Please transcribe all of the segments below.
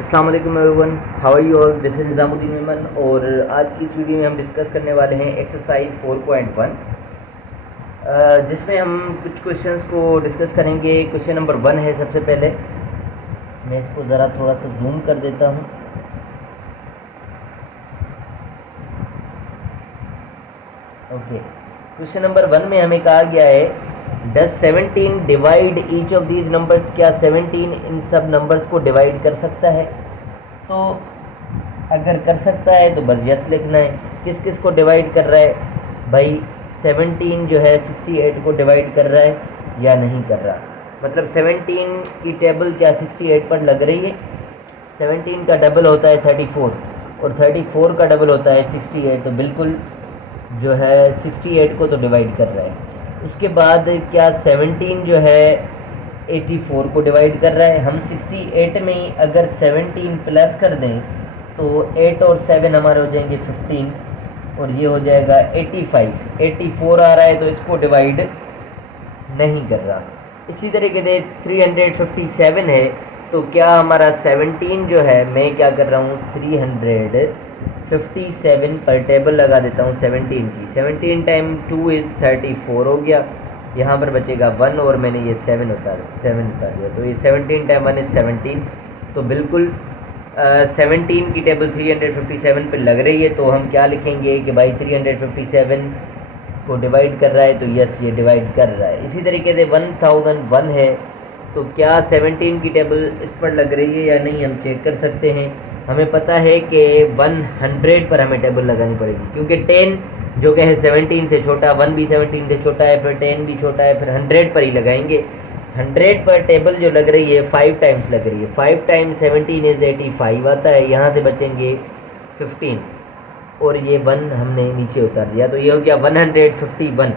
अस्सलाम वालेकुम everyone, how are you all. This is Nizamuddin Memon और आज की इस वीडियो में हम डिस्कस करने वाले हैं एक्सरसाइज 4.1, जिसमें हम कुछ क्वेश्चंस को डिस्कस करेंगे। क्वेश्चन नंबर 1 है। सबसे पहले मैं इसको ज़रा थोड़ा सा जूम कर देता हूँ। ओके, क्वेश्चन नंबर 1 में हमें कहा गया है does 17 divide each of these numbers. क्या 17 इन सब नंबर्स को डिवाइड कर सकता है? तो अगर कर सकता है तो बस यस लिखना है। किस किस को डिवाइड कर रहा है भाई? 17 जो है 68 को डिवाइड कर रहा है या नहीं कर रहा? मतलब 17 की टेबल क्या 68 पर लग रही है? 17 का डबल होता है 34 और 34 का डबल होता है 68, तो बिल्कुल जो है 68 को तो डिवाइड कर रहा है। उसके बाद क्या 17 जो है 84 को डिवाइड कर रहा है? हम 68 में ही अगर 17 प्लस कर दें तो 8 और 7 हमारे हो जाएंगे 15 और ये हो जाएगा 85। 84 आ रहा है तो इसको डिवाइड नहीं कर रहा। इसी तरीके से 357 है, तो क्या हमारा 17 जो है, मैं क्या कर रहा हूँ 357 पर टेबल लगा देता हूँ 17 की। 17 टाइम 2 इज़ 34 हो गया। यहाँ पर बचेगा 1 और मैंने ये 7 उतार दिया, तो ये 17 टाइम 1 इज़ 17। तो बिल्कुल 17 की टेबल 357 पर लग रही है, तो हम क्या लिखेंगे कि भाई 357 को डिवाइड कर रहा है, तो यस ये डिवाइड कर रहा है। इसी तरीके से 1001 है, तो क्या 17 की टेबल इस पर लग रही है या नहीं, हम चेक कर सकते हैं। हमें पता है कि 100 पर हमें टेबल लगानी पड़ेगी, क्योंकि 10 जो कि है 17 से छोटा, 1 भी 17 से छोटा है, फिर 10 भी छोटा है, फिर 100 पर ही लगाएंगे। 100 पर टेबल जो लग रही है 5 टाइम्स लग रही है। 5 टाइम्स 17 इज़ 85 आता है। यहाँ से बचेंगे 15 और ये 1 हमने नीचे उतार दिया, तो ये हो गया 151।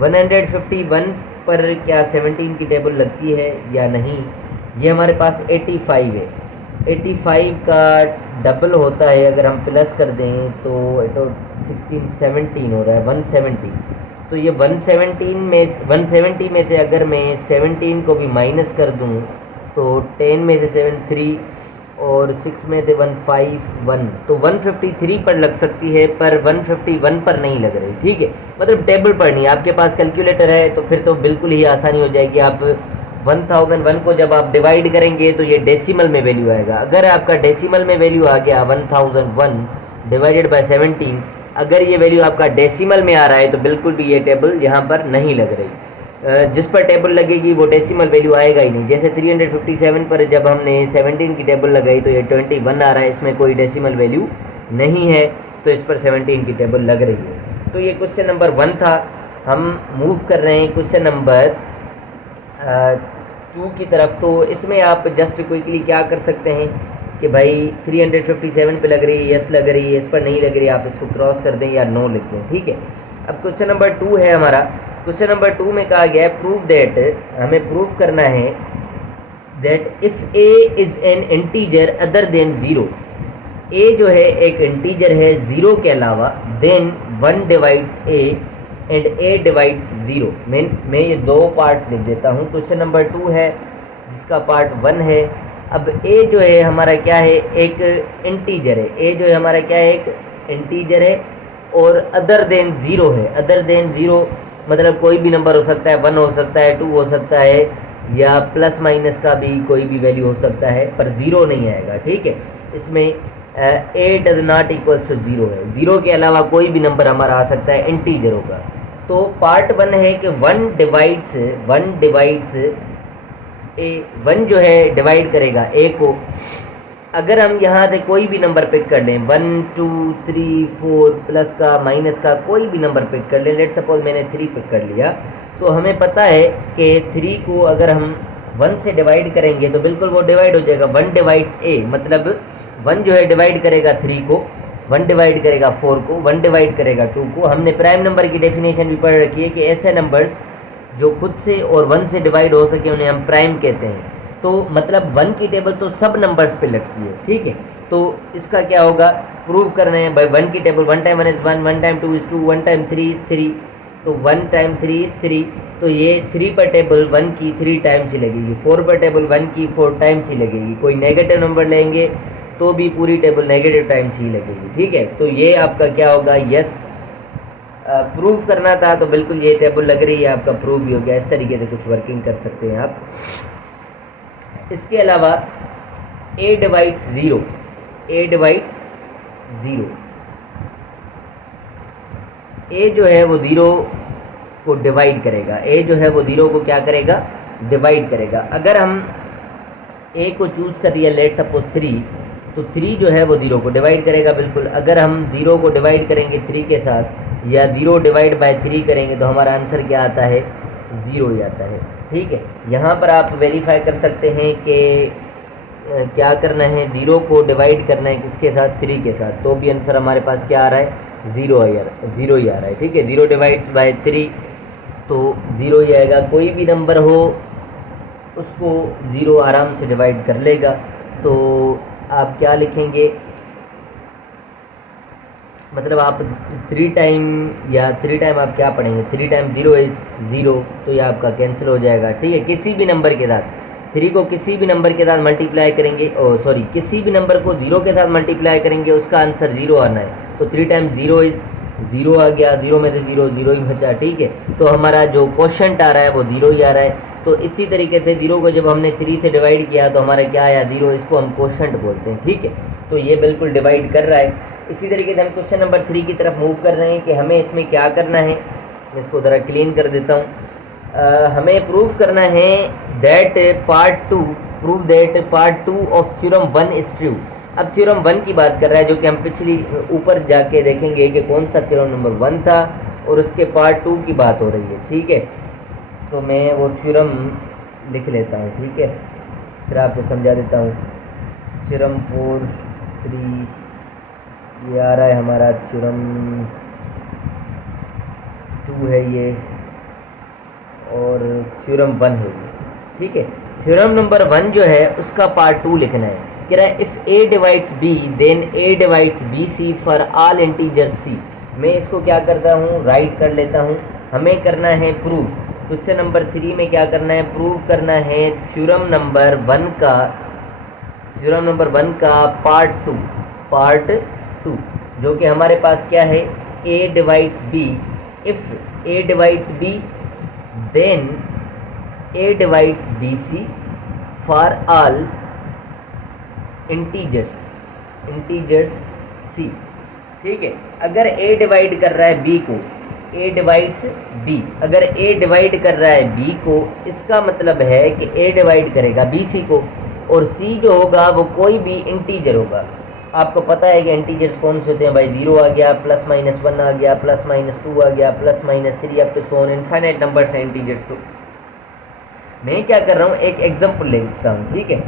151 पर क्या 17 की टेबल लगती है या नहीं? ये हमारे पास 85 है। 85 का डबल होता है, अगर हम प्लस कर दें तो 16 17 हो रहा है 170। तो ये 170 में से अगर मैं 17 को भी माइनस कर दूं तो 10 में से 7 3 और 6 में से 1 5 1, तो 153 पर लग सकती है, पर 151 पर नहीं लग रही। ठीक है, मतलब टेबल पर नहीं। आपके पास कैलकुलेटर है तो फिर तो बिल्कुल ही आसानी हो जाएगी। आप 1001 को जब आप डिवाइड करेंगे तो ये डेसिमल में वैल्यू आएगा। अगर आपका डेसिमल में वैल्यू आ गया 1001 डिवाइडेड बाय 17, अगर ये वैल्यू आपका डेसिमल में आ रहा है तो बिल्कुल भी ये टेबल यहाँ पर नहीं लग रही। जिस पर टेबल लगेगी वो डेसिमल वैल्यू आएगा ही नहीं। जैसे 357 पर जब हमने 17 की टेबल लगाई तो ये 21 आ रहा है, इसमें कोई डेसिमल वैल्यू नहीं है, तो इस पर 17 की टेबल लग रही है। तो ये क्वेश्चन नंबर 1 था। हम मूव कर रहे हैं क्वेश्चन नंबर 2 की तरफ। तो इसमें आप जस्ट क्विकली क्या कर सकते हैं कि भाई 357 पे लग रही है, यस लग रही है, इस पर नहीं लग रही है, आप इसको क्रॉस कर दें या नो लिख दें। ठीक है, अब क्वेश्चन नंबर 2 है हमारा। क्वेश्चन नंबर 2 में कहा गया है प्रूव दैट, हमें प्रूव करना है that if a is an integer other than 0, a जो है एक इंटीजर है 0 के अलावा, then 1 divides a and a divides 0। मैं ये दो पार्ट्स लिख देता हूँ। क्वेश्चन नंबर 2 है जिसका पार्ट 1 है। अब ए जो है हमारा क्या है, एक इंटीजर है। ए जो है हमारा क्या है, एक इंटीजर है और अदर देन 0 है। अदर देन 0 मतलब कोई भी नंबर हो सकता है, 1 हो सकता है, 2 हो सकता है, या प्लस माइनस का भी कोई भी वैल्यू हो सकता है, पर 0 नहीं आएगा। ठीक है, इसमें ए डज नॉट इक्वल्स टू 0 है। 0 के अलावा कोई भी नंबर हमारा आ सकता है, इंटीजर होगा। तो पार्ट 1 है कि 1 डिवाइड्स ए, 1 जो है डिवाइड करेगा ए को। अगर हम यहाँ से कोई भी नंबर पिक कर लें, 1 2 3 4 प्लस का माइनस का कोई भी नंबर पिक कर लें, लेट सपोज मैंने 3 पिक कर लिया, तो हमें पता है कि 3 को अगर हम 1 से डिवाइड करेंगे तो बिल्कुल वो डिवाइड हो जाएगा। 1 डिवाइड्स ए, मतलब 1 जो है डिवाइड करेगा 3 को, 1 डिवाइड करेगा 4 को, 1 डिवाइड करेगा 2 को। हमने प्राइम नंबर की डेफिनेशन भी पढ़ रखी है कि ऐसे नंबर्स जो खुद से और 1 से डिवाइड हो सके उन्हें हम प्राइम कहते हैं। तो मतलब 1 की टेबल तो सब नंबर्स पे लगती है। ठीक है, तो इसका क्या होगा, प्रूव करना है भाई 1 की table 1 time 1 is 1, 1 time 2 is 2, 1 time 3 is 3, तो 1 टाइम 3 इज़ 3, तो ये 3 पर टेबल 1 की 3 टाइम्स ही लगेगी, 4 पर टेबल 1 की 4 टाइम्स ही लगेगी। कोई नेगेटिव नंबर लेंगे तो भी पूरी टेबल नेगेटिव टाइम्स ही लगेगी, ठीक है। तो ये आपका क्या होगा, यस। प्रूफ करना था तो बिल्कुल ये टेबल लग रही है, आपका प्रूफ भी हो गया। इस तरीके से कुछ वर्किंग कर सकते हैं आप। इसके अलावा a divides 0, a divides 0, a जो है वो 0 को डिवाइड करेगा, a जो है वो 0 को क्या करेगा, डिवाइड करेगा। अगर हम a को चूज़ कर लिया, लेट सपोज 3, तो 3 जो है वो 0 को डिवाइड करेगा बिल्कुल। अगर हम 0 को डिवाइड करेंगे 3 के साथ, या 0 डिवाइड बाय 3 करेंगे, तो हमारा आंसर क्या आता है, 0 ही आता है, ठीक है। यहाँ पर आप वेरीफाई कर सकते हैं कि क्या करना है, 0 को डिवाइड करना है किसके साथ, 3 के साथ, तो भी आंसर हमारे पास क्या आ रहा है, 0 ही आ रहा है, ठीक है। 0 डिवाइड्स बाय 3 तो 0 ही आएगा। कोई भी नंबर हो उसको 0 आराम से डिवाइड कर लेगा। तो आप क्या लिखेंगे, मतलब आप 3 टाइम या 3 टाइम आप क्या पढ़ेंगे, 3 टाइम 0 इज़ 0, तो ये आपका कैंसिल हो जाएगा, ठीक है। किसी भी नंबर के साथ 3 को किसी भी नंबर के साथ मल्टीप्लाई करेंगे, किसी भी नंबर को 0 के साथ मल्टीप्लाई करेंगे, उसका आंसर 0 आना है। तो 3 टाइम 0 इज़ 0 आ गया, 0 में से 0 0 ही बचा, ठीक है। तो हमारा जो क्वोशंट आ रहा है वो 0 ही आ रहा है। तो इसी तरीके से 0 को जब हमने 3 से डिवाइड किया तो हमारा क्या आया, 0, इसको हम क्वोशंट बोलते हैं, ठीक है। तो ये बिल्कुल डिवाइड कर रहा है। इसी तरीके से हम क्वेश्चन नंबर 3 की तरफ मूव कर रहे हैं कि हमें इसमें क्या करना है। मैं इसको ज़रा क्लीन कर देता हूँ। हमें प्रूव करना है that part 2 of theorem 1 is true. अब थ्योरम 1 की बात कर रहा है, जो कि हम पिछली ऊपर जाके देखेंगे कि कौन सा थ्योरम नंबर 1 था और उसके पार्ट 2 की बात हो रही है, ठीक है। तो मैं वो थ्योरम लिख लेता हूँ, ठीक है, फिर आपको समझा देता हूँ। थ्योरम 4 3 ये आ रहा है हमारा, थ्योरम 2 है ये, और थ्योरम 1 है ये, ठीक है। थ्योरम नंबर 1 जो है उसका पार्ट 2 लिखना है। कह रहा है if a divides b then a divides bc for all integer c। मैं इसको क्या करता हूँ, राइट कर लेता हूँ। हमें करना है प्रूफ। क्वेश्चन नंबर 3 में क्या करना है, प्रूव करना है थ्योरम नंबर 1 का पार्ट 2, जो कि हमारे पास क्या है, a divides b। If a divides b then a divides bc for all integers c, ठीक है। अगर a डिवाइड कर रहा है b को, a डिवाइड्स b, अगर a डिवाइड कर रहा है b को, इसका मतलब है कि a डिवाइड करेगा bc को, और c जो होगा वो कोई भी इंटीजर होगा। आपको पता है कि इंटीजर्स कौन से होते हैं भाई, 0 आ गया, +-1 आ गया, +-2 आ गया, +-3 up to so on infinite numbers हैं इंटीजर्स। तो मैं क्या कर रहा हूँ, एक एग्जांपल लेता हूँ, ठीक है।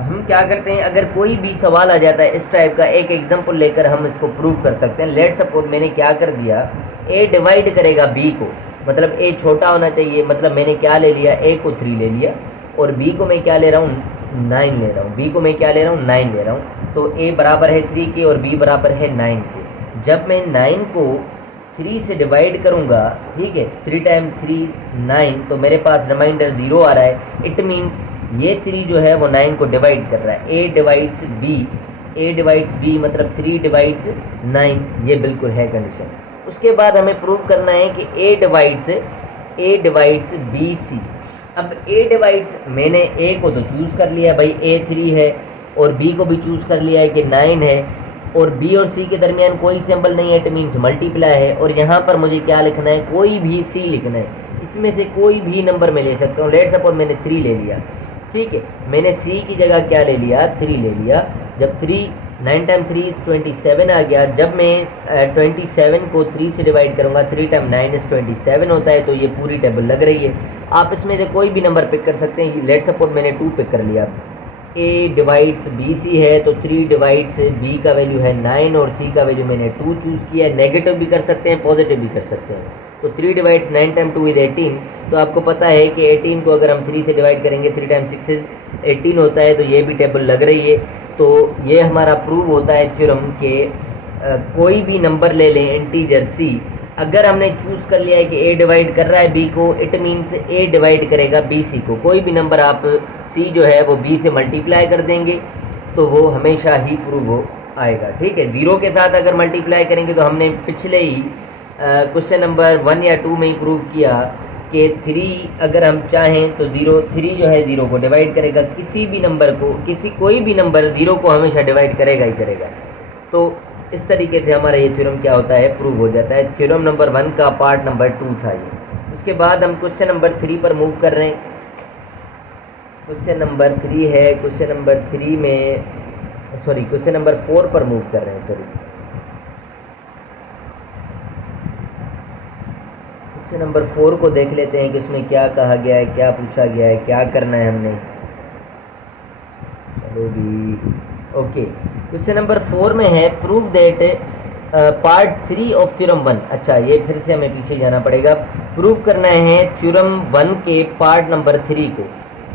हम क्या करते हैं, अगर कोई भी सवाल आ जाता है इस टाइप का, एक एग्जांपल लेकर हम इसको प्रूव कर सकते हैं। लेट सपोज मैंने क्या कर दिया, a डिवाइड करेगा b को, मतलब a छोटा होना चाहिए, मतलब मैंने क्या ले लिया, a को 3 ले लिया, और b को मैं क्या ले रहा हूँ, 9 ले रहा हूँ। b को मैं क्या ले रहा हूँ, 9 ले रहा हूँ। तो a बराबर है 3 के और b बराबर है 9 के। जब मैं 9 को 3 से डिवाइड करूँगा, ठीक है, 3 टाइम 3 इज 9, तो मेरे पास रिमाइंडर 0 आ रहा है। इट मीन्स ये 3 जो है वो 9 को डिवाइड कर रहा है। a डिवाइड्स b मतलब 3 डिवाइड्स 9, ये बिल्कुल है कंडीशन। उसके बाद हमें प्रूव करना है कि a डिवाइड्स bc। अब a डिवाइड्स, मैंने a को तो चूज़ कर लिया भाई, a 3 है, और b को भी चूज़ कर लिया है कि 9 है, और b और c के दरमियान कोई सिंबल नहीं है, इट मीन्स मल्टीप्लाई है। और यहाँ पर मुझे क्या लिखना है, कोई भी c लिखना है। इसमें से कोई भी नंबर मैं ले सकता हूँ। लेट सपोज मैंने 3 ले लिया, ठीक है, मैंने c की जगह क्या ले लिया, 3 ले लिया। जब 9 टाइम 3 इज़ 27 आ गया। जब मैं 27 को 3 से डिवाइड करूँगा, 3 टाइम 9 इज़ 27 होता है। तो ये पूरी टेबल लग रही है। आप इसमें से कोई भी नंबर पिक कर सकते हैं। लेट सपोज मैंने 2 पिक कर लिया। a डिवाइड्स bc है, तो 3 डिवाइड्स b का वैल्यू है 9, और c का वैल्यू मैंने 2 चूज़ किया है। नेगेटिव भी कर सकते हैं, पॉजिटिव भी कर सकते हैं। तो 3 डिवाइड्स 9 टाइम 2 इज़ 18। तो आपको पता है कि 18 को अगर हम 3 से डिवाइड करेंगे, 3 टाइम 6 इज़ 18 होता है। तो ये भी टेबल लग रही है। तो ये हमारा प्रूव होता है थ्योरम के कोई भी नंबर ले लें इंटीजर c, अगर हमने चूज़ कर लिया है कि ए डिवाइड कर रहा है बी को, इट मीन्स ए डिवाइड करेगा बी सी को। कोई भी नंबर आप सी जो है वो बी से मल्टीप्लाई कर देंगे तो वो हमेशा ही प्रूव हो आएगा। ठीक है, 0 के साथ अगर मल्टीप्लाई करेंगे तो हमने पिछले ही क्वेश्चन नंबर 1 या 2 में ही प्रूव किया कि 3 अगर हम चाहें तो 3 जो है 0 को डिवाइड करेगा, किसी भी नंबर को, कोई भी नंबर 0 को हमेशा डिवाइड करेगा ही करेगा। तो इस तरीके से हमारा ये थ्योरम क्या होता है, प्रूव हो जाता है। थ्योरम नंबर 1 का पार्ट नंबर 2 था ये। उसके बाद हम क्वेश्चन नंबर 3 पर मूव कर रहे हैं। क्वेश्चन नंबर 3 है, क्वेश्चन नंबर 3 में क्वेश्चन नंबर 4 पर मूव कर रहे हैं। क्वेश्चन नंबर 4 को देख लेते हैं कि उसमें क्या कहा गया है, क्या पूछा गया है, क्या करना है हमने। चलो भी ओके, क्वेश्चन नंबर 4 में है prove that part 3 of theorem 1। अच्छा, ये फिर से हमें पीछे जाना पड़ेगा। प्रूव करना है थ्योरम 1 के पार्ट नंबर 3 को।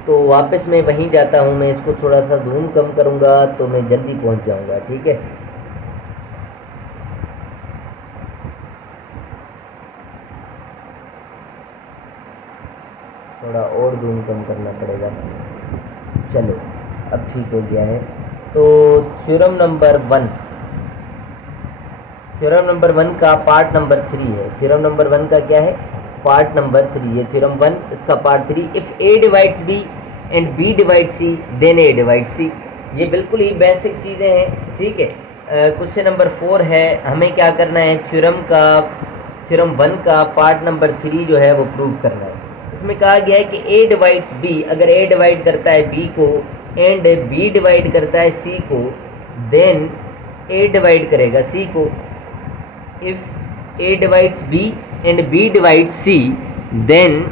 तो वापस मैं वहीं जाता हूँ, मैं इसको थोड़ा सा जूम कम करूँगा तो मैं जल्दी पहुँच जाऊँगा। ठीक है, थोड़ा और जूम कम करना पड़ेगा। चलो अब ठीक हो गया है। तो थ्योरम नंबर 1 का पार्ट नंबर 3 है। थ्योरम नंबर 1 का क्या है, पार्ट नंबर 3। ये थ्योरम 1 इसका part 3। If A divides B and B divide C then A divide c. ये बिल्कुल ही बेसिक चीज़ें हैं। ठीक है, क्वेश्चन नंबर 4 है, हमें क्या करना है, थ्योरम 1 का पार्ट नंबर 3 जो है वो प्रूव करना है। इसमें कहा गया है कि ए डिवाइड्स बी, अगर ए डिवाइड करता है बी को एंड बी डिवाइड करता है सी को, देन ए डिवाइड करेगा सी को। If A divides B and B divide C then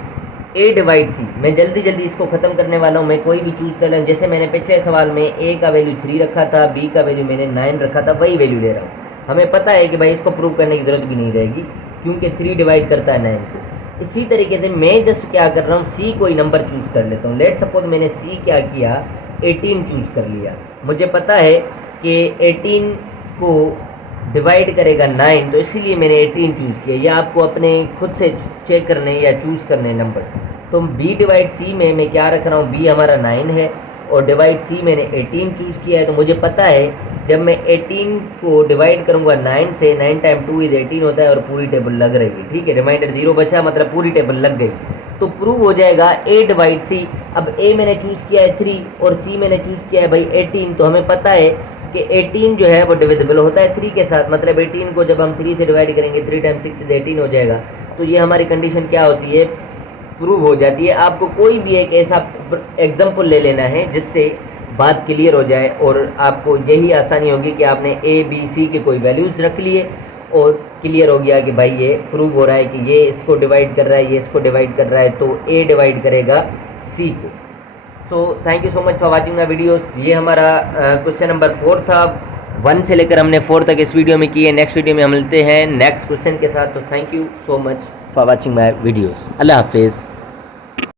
A divide C. मैं जल्दी इसको ख़त्म करने वाला हूँ। मैं कोई भी चूज़ कर लूँ, जैसे मैंने पिछले सवाल में ए का वैल्यू 3 रखा था, बी का वैल्यू मैंने 9 रखा था, वही वैल्यू ले रहा हूँ। हमें पता है कि भाई इसको प्रूव करने की ज़रूरत भी नहीं रहेगी क्योंकि 3 डिवाइड करता है 9 को। इसी तरीके से मैं जस्ट क्या कर रहा हूँ, सी कोई नंबर चूज़ कर लेता हूँ। लेट सपोज मैंने सी क्या किया, 18 चूज़ कर लिया। मुझे पता है कि 18 को डिवाइड करेगा 9, तो इसीलिए मैंने 18 चूज़ किया। या आपको अपने खुद से चेक करने या चूज़ करने नंबर्स। तो बी डिवाइड सी में मैं क्या रख रहा हूँ, बी हमारा 9 है और डिवाइड सी मैंने 18 चूज़ किया है। तो मुझे पता है जब मैं 18 को डिवाइड करूँगा 9 से, 9 टाइम 2 इज 18 होता है और पूरी टेबल लग रही है। ठीक है, रिमाइंडर 0 बचा, मतलब पूरी टेबल लग गई। तो प्रूव हो जाएगा ए डिवाइड सी। अब ए मैंने चूज़ किया है 3 और सी मैंने चूज़ किया है भाई 18। तो हमें पता है कि 18 जो है वो डिविजिबल होता है 3 के साथ, मतलब 18 को जब हम 3 से डिवाइड करेंगे 3 टाइम 6 इज 18 हो जाएगा। तो ये हमारी कंडीशन क्या होती है, प्रूव हो जाती है। आपको कोई भी एक ऐसा एग्जाम्पल ले लेना है जिससे बात क्लियर हो जाए और आपको यही आसानी होगी कि आपने ए बी सी के कोई वैल्यूज़ रख लिए और क्लियर हो गया कि भाई ये प्रूव हो रहा है कि ये इसको डिवाइड कर रहा है, ये इसको डिवाइड कर रहा है, तो ए डिवाइड करेगा सी को। So thank you so much for watching my videos. ये हमारा क्वेश्चन नंबर 4 था। 1 से लेकर हमने 4 तक इस वीडियो में किए। नेक्स्ट वीडियो में हम मिलते हैं नेक्स्ट क्वेश्चन के साथ। तो thank you so much for watching my videos. अल्लाह हाफिज़।